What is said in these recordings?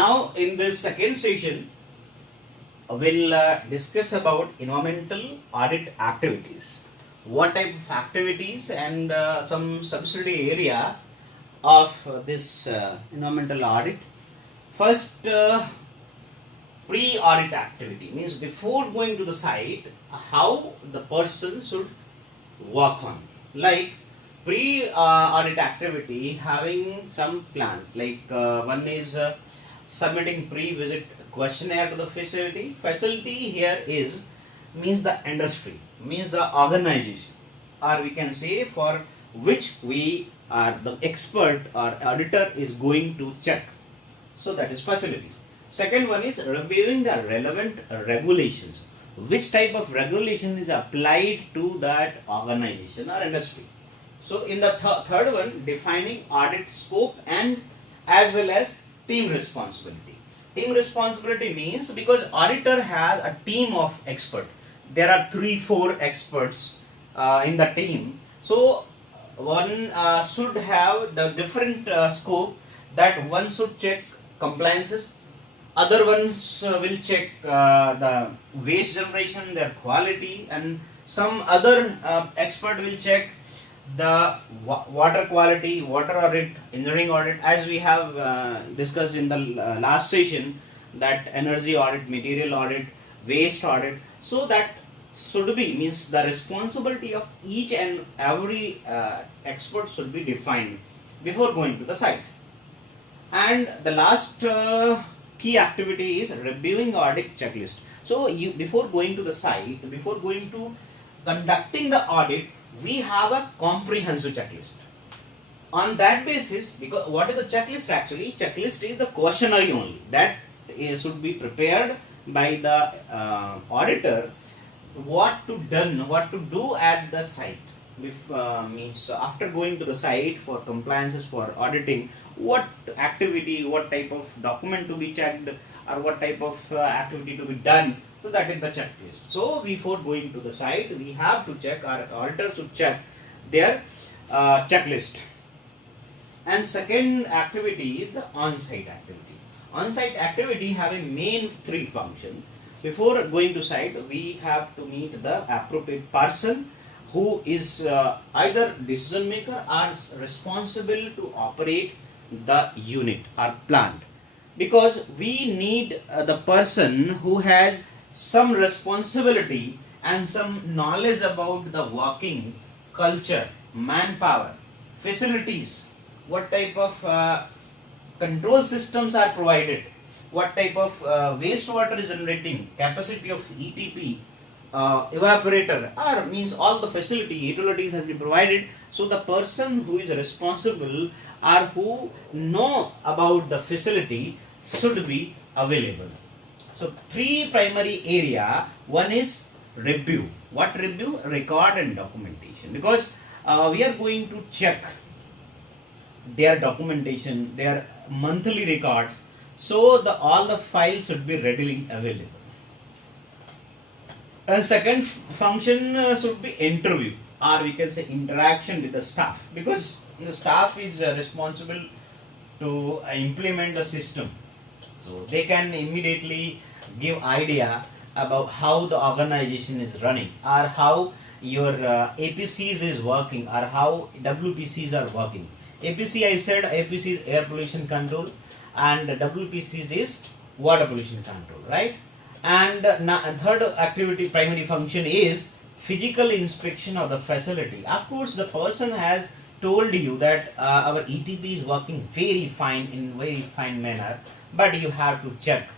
Now in this second session, we'll discuss about environmental audit activities. What type of activities and some subsidiary area of this environmental audit. First, pre-audit activity means before going to the site, how the person should work on. Like pre-audit activity having some plans. Like one is submitting pre-visit questionnaire to the facility. Facility here is means the industry, means the organization, or we can say for which we are the expert or auditor is going to check. So that is facility. Second one is reviewing the relevant regulations. Which type of regulation is applied to that organization or industry. So in the third one, defining audit scope and as well as team responsibility. Team responsibility means because auditor has a team of expert. There are 3-4 experts in the team. So one should have the different scope, that one should check compliances, other ones will check the waste generation, their quality, and some other expert will check the water quality, water audit, engineering audit, as we have discussed in the last session, that energy audit, material audit, waste audit. So that should be means the responsibility of each and every expert should be defined before going to the site. And the last key activity is reviewing audit checklist. So you before going to the site, before going to conducting the audit, we have a comprehensive checklist. On that basis, because what is the checklist actually? Checklist is the questionnaire only that should be prepared by the auditor. What to do at the site. Means after going to the site for compliances, for auditing, what activity, what type of document to be checked, or what type of activity to be done. So that is the checklist. So before going to the site, we have to check, our auditor should check their checklist. And second activity is the on-site activity. On-site activity having main 3 functions. Before going to site, we have to meet the appropriate person who is either decision maker or responsible to operate the unit or plant, because we need the person who has some responsibility and some knowledge about the working culture, manpower, facilities, what type of control systems are provided, what type of wastewater is generating, capacity of ETP, evaporator, or means all the facility, utilities have been provided. So the person who is responsible or who know about the facility should be available. So 3 primary area. One is review. What review? Record and documentation, because we are going to check their documentation, their monthly records, so all the files should be readily available. And second function should be interview, or we can say interaction with the staff, because the staff is responsible to implement the system. So they can immediately give idea about how the organization is running, or how your APCs is working, or how WPCs are working. APC, I said APC is air pollution control, and WPCs is water pollution control, right? And third activity, primary function, is physical inspection of the facility. Of course, the person has told you that our ETP is working very fine, in very fine manner, but you have to check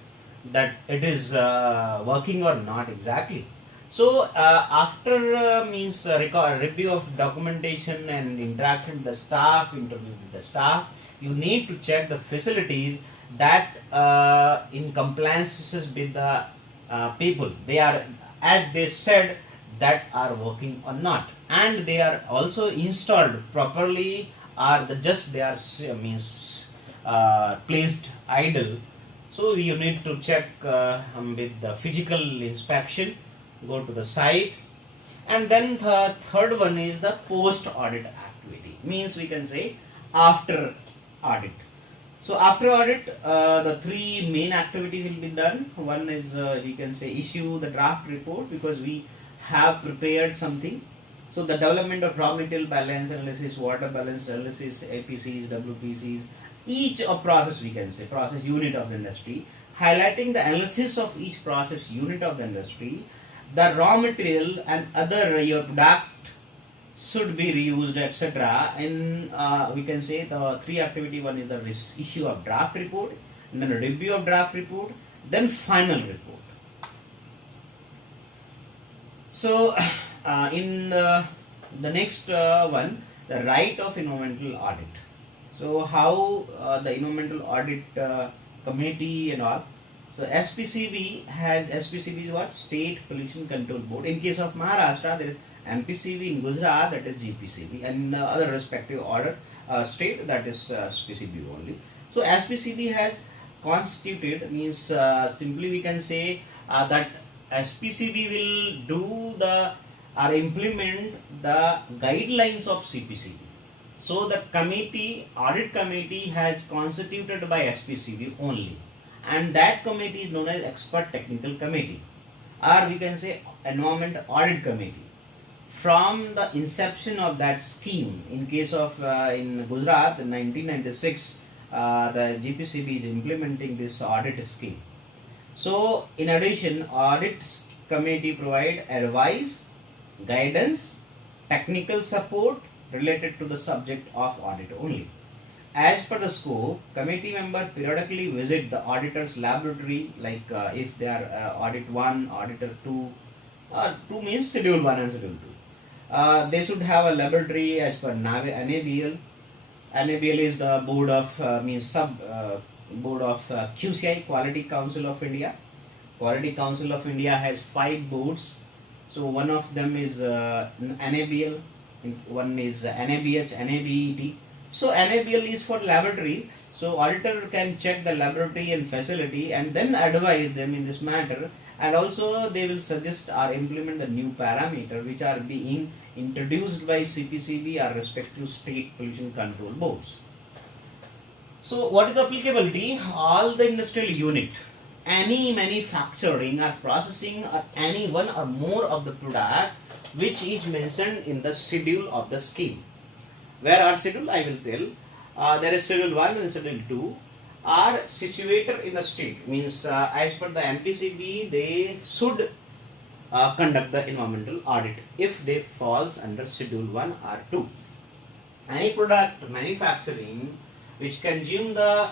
that it is working or not exactly. So after means review of documentation and interaction with the staff, interview with the staff, you need to check the facilities that in compliances with the people, they are, as they said, that are working or not, and they are also installed properly, or just they are means placed idle. So you need to check with the physical inspection, go to the site. And then the third one is the post audit activity, means we can say after audit. So after audit, the three main activity will be done. One is we can say issue the draft report, because we have prepared something. So the development of raw material balance analysis, water balance analysis, APCs, WPCs, each a process, we can say process unit of the industry, highlighting the analysis of each process unit of the industry, the raw material and other your product should be reused, etc. In we can say the three activity. One is the issue of draft report, and then a review of draft report, then final report. So in the next one, the right of environmental audit. So how the environmental audit committee and all. So SPCB is what? State Pollution Control Board. In case of Maharashtra, there is MPCB. In Gujarat, that is GPCB, and other respective order state, that is SPCB only. So SPCB has constituted, means simply we can say that SPCB will do the or implement the guidelines of CPCB. So the committee, audit committee, has constituted by SPCB only, and that committee is known as expert technical committee, or we can say environment audit committee. From the inception of that scheme, in case of in Gujarat in 1996, the GPCB is implementing this audit scheme. So in addition, audit committee provide advice, guidance, technical support related to the subject of audit only. As per the scope, committee member periodically visit the auditor's laboratory, like if they are audit 1, auditor 2, 2 means schedule 1 and schedule 2. They should have a laboratory as per NABL. NABL is the board of board of QCI, Quality Council of India. Quality Council of India has 5 boards. So one of them is NABL, one is NABH, NABET. So NABL is for laboratory. So auditor can check the laboratory and facility and then advise them in this matter, and also they will suggest or implement the new parameter which are being introduced by CPCB or respective state pollution control boards. So what is the applicability? All the industrial unit, any manufacturing or processing or any one or more of the product which is mentioned in the schedule of the scheme. Where are schedule? I will tell. There is schedule 1 and schedule 2 are situated in the state. Means as per the MPCB, they should conduct the environmental audit if they falls under schedule 1 or 2. Any product manufacturing which consume the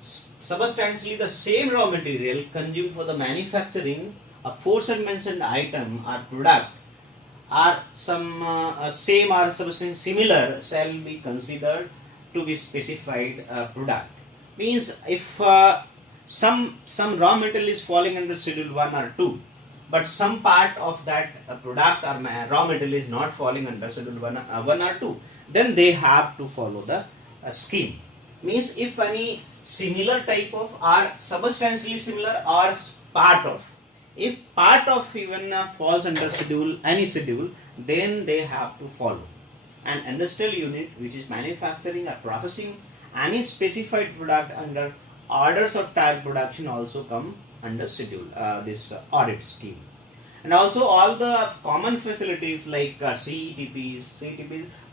substantially the same raw material consumed for the manufacturing of aforesaid mentioned item or product or some same or substance similar shall be considered to be specified product. Means if some raw material is falling under schedule 1 or 2, but some part of that product or raw material is not falling under schedule 1 or 2, then they have to follow the scheme. Means if any similar type of or substantially similar or part of, if part of even falls under schedule, any schedule, then they have to follow. An industrial unit which is manufacturing or processing any specified product under orders of type production also come under schedule, this audit scheme. And also all the common facilities like CETPs,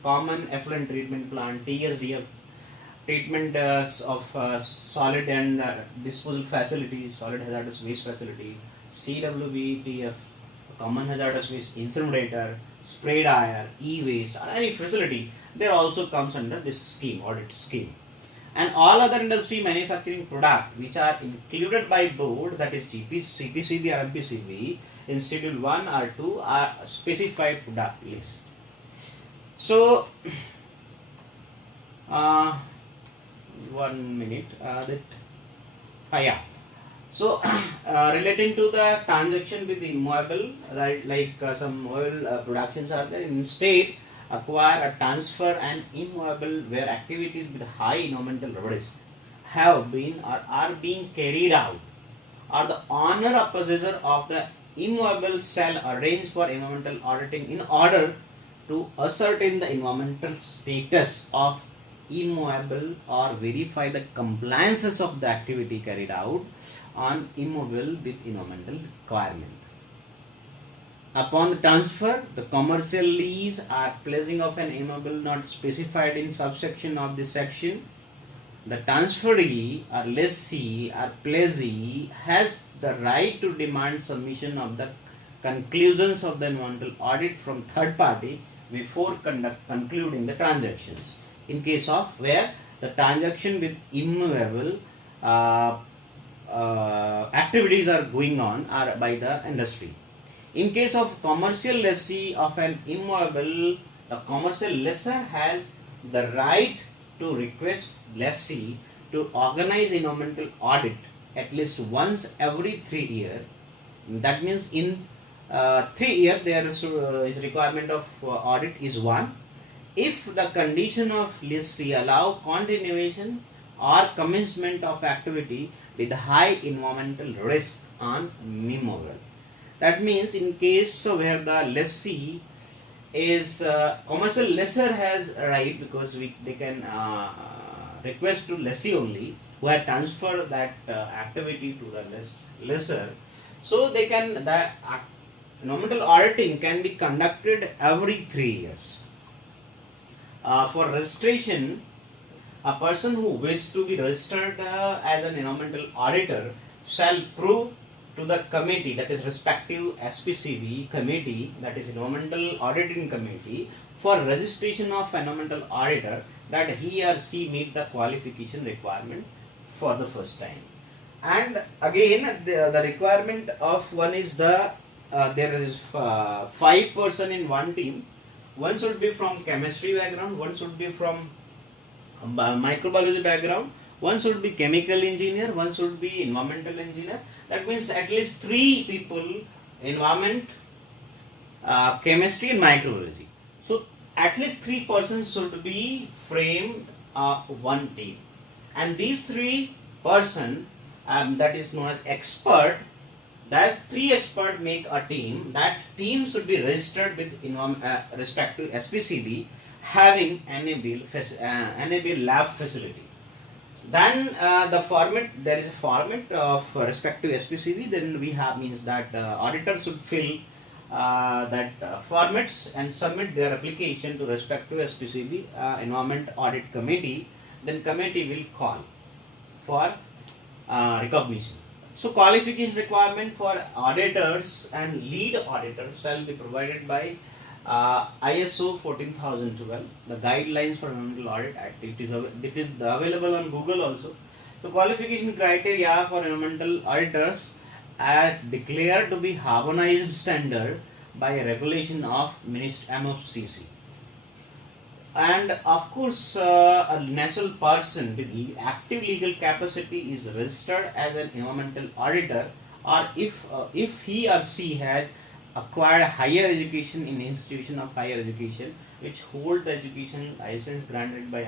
common effluent treatment plant, TSDF, treatment of solid and disposal facilities, solid hazardous waste facility, CWBTF, common hazardous waste incinerator, spray dryer, e-waste, or any facility, there also comes under this scheme, audit scheme. And all other industry manufacturing product which are included by board, that is CPCB or MPCB, in schedule 1 or 2 are specified product list. So 1 minute yeah. So relating to the transaction with the immovable, like some oil productions are there in state, acquire or transfer an immovable where activities with high environmental risk have been or are being carried out, or the owner or possessor of the immovable shall arrange for environmental auditing in order to ascertain the environmental status of immovable or verify the compliances of the activity carried out on immobile with environmental requirement. Upon the transfer, the commercial lease or placing of an immobile not specified in subsection of this section, the transferee or lessee or placee has the right to demand submission of the conclusions of the environmental audit from third party before concluding the transactions. In case of where the transaction with immovable activities are going on or by the industry. In case of commercial lessee of an immovable, the commercial lessor has the right to request lessee to organize environmental audit at least once every 3 years. That means in 3 years there is requirement of audit is 1. If the condition of lessee allow continuation or commencement of activity with high environmental risk on immovable. That means in case where the lessee is commercial lessor has a right, because they can request to lessee only who had transferred that activity to the lessor. So they can, the environmental auditing can be conducted every 3 years. For registration, a person who wishes to be registered as an environmental auditor shall prove to the committee, that is respective SPCB committee, that is environmental auditing committee, for registration of environmental auditor, that he or she meet the qualification requirement for the first time. And again the requirement of one is the there is 5 person in one team. One should be from chemistry background, one should be from microbiology background, one should be chemical engineer, one should be environmental engineer. That means at least 3 people, environment, chemistry and microbiology. So at least 3 persons should be framed one team. And these 3 person that is known as expert, that 3 expert make a team. That team should be registered with respect to SPCB having enabled lab facility. Then the format, there is a format of respect to SPCB. Then we have means that auditor should fill that formats and submit their application to respect to SPCB Environment Audit Committee. Then committee will call for recognition. So qualification requirement for auditors and lead auditors shall be provided by ISO 14012, the guidelines for environmental audit activities. It is available on Google also. The qualification criteria for environmental auditors are declared to be harmonized standard by a regulation of MOFCC. And of course, a natural person with active legal capacity is registered as an environmental auditor, or if he or she has acquired higher education in institution of higher education which hold the education license granted by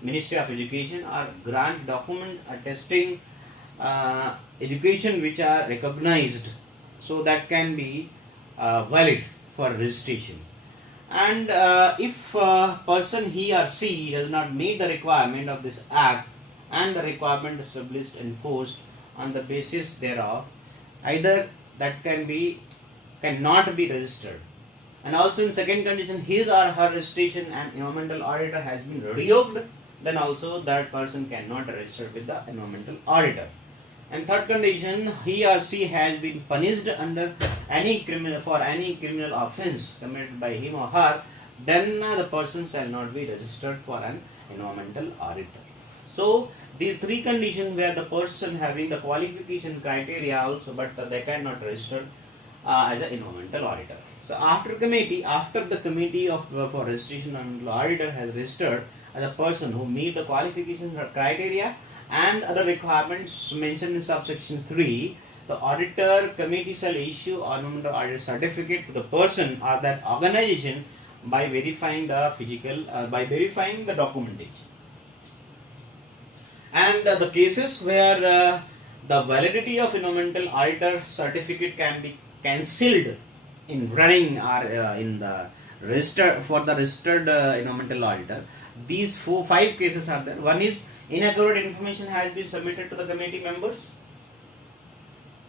Ministry of Education, or grant document attesting education which are recognized, so that can be valid for registration. And if person he or she does not meet the requirement of this act and the requirement established and enforced on the basis thereof, either that cannot be registered. And also in second condition, his or her registration and environmental auditor has been revoked, then also that person cannot register with the environmental auditor. And third condition, he or she has been punished under any criminal offence committed by him or her, then the person shall not be registered for an environmental auditor. So these 3 conditions where the person having the qualification criteria also, but they cannot register as an environmental auditor. So after the committee of for registration and auditor has registered as a person who meet the qualification criteria and other requirements mentioned in subsection 3, the auditor committee shall issue environmental audit certificate to the person or that organization by verifying the documentation. And the cases where the validity of environmental auditor certificate can be cancelled in running or in the registered environmental auditor, these 5 cases are there. One is inaccurate information has been submitted to the committee members.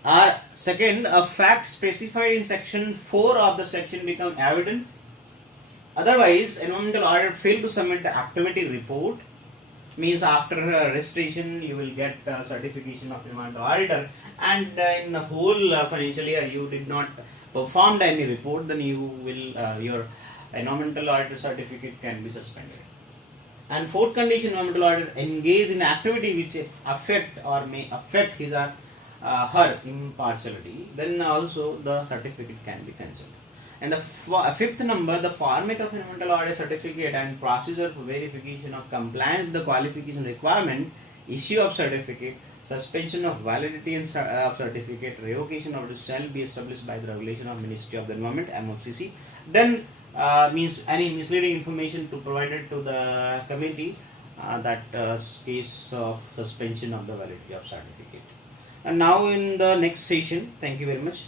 Or second, a fact specified in section 4 of the section become evident. Otherwise, environmental audit failed to submit the activity report. Means after registration you will get certification of environmental auditor, and in the whole financial year you did not perform any report, then you will your environmental auditor certificate can be suspended. And fourth condition, environmental auditor engage in activity which affect or may affect his or her impartiality, then also the certificate can be cancelled. And the fifth number, the format of environmental audit certificate and procedure for verification of compliance with the qualification requirement, issue of certificate, suspension of validity and of certificate, revocation of it shall be established by the regulation of Ministry of the Environment (MOFCC). Then means any misleading information to provided to the committee, that case of suspension of the validity of certificate. And now in the next session, thank you very much.